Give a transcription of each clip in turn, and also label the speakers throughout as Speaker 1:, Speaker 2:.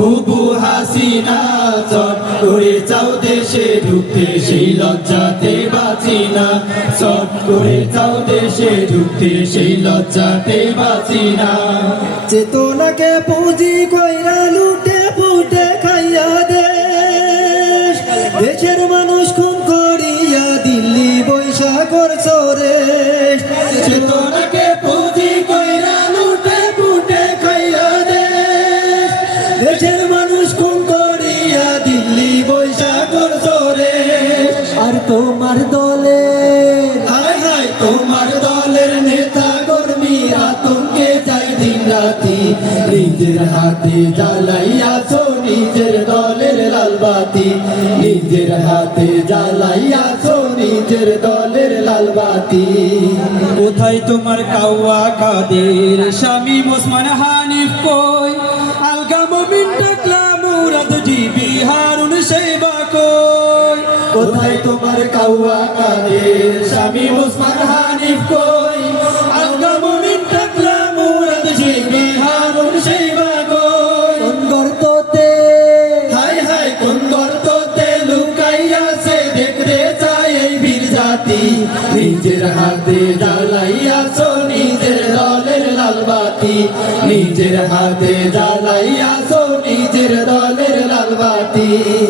Speaker 1: বুবু হাসিনা চট করে চাও দেশে ঢুকতে, সেই লজ্জাতে বাঁচি না। চট করে চাও দেশে ঢুকতে, সেই লজ্জাতে বাঁচি না।
Speaker 2: চেতনাকে পুঁজি কইরা লুটে পুটে খাইয়া দেশ। দেশের মানুষ খুন করিয়া দিল্লি বৈশা করছ রে তোমার দলে।
Speaker 1: তোমার দলের নেতা কর্মী আতঙ্কে যাই দিন রাতি। নিজের হাতে জ্বালাইয়াছো নিজের দলের লাল বাতি। নিজের হাতে জ্বালাইয়াছো নিজের দলের লাল বাতি।
Speaker 2: কোথায় তোমার কাউয়া কাদের? স্বামী মোসমান হানিফ কই? আলগা মুমিন
Speaker 1: কোথায় তোমার কাউয়া কাদের স্বামী ওসমান হানিফ কই? আলগা মুমিন টাকলা মুরাদ জিবি হারুন সেবা কই।
Speaker 2: কোন গর্ততে?
Speaker 1: হায় হায় কোন গর্ততে লুকাইয়াছে দেখতে চাই এই বীর জাতি। নিজের হাতে জ্বালাইয়াছো নিজের দলের লাল বাতি। নিজের হাতে জ্বালাইয়াছো নিজের দলের লাল বাতি।
Speaker 2: হই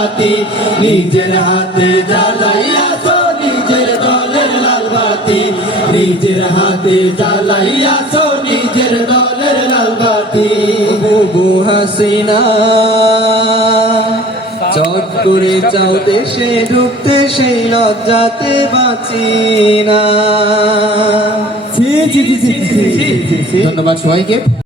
Speaker 1: বাতি নিজের হাতে জ্বালাইয়াছো নিজের দলের লাল বাতি। নিজের হাতে জ্বালাইয়াছো নিজের দলের লাল বাতি।
Speaker 2: বুবু হাসিনা চট করে চাও দেশে ঢুকতে সেই লজ্জাতে বাঁচি না।
Speaker 1: ধন্যবাদ সবাইকে।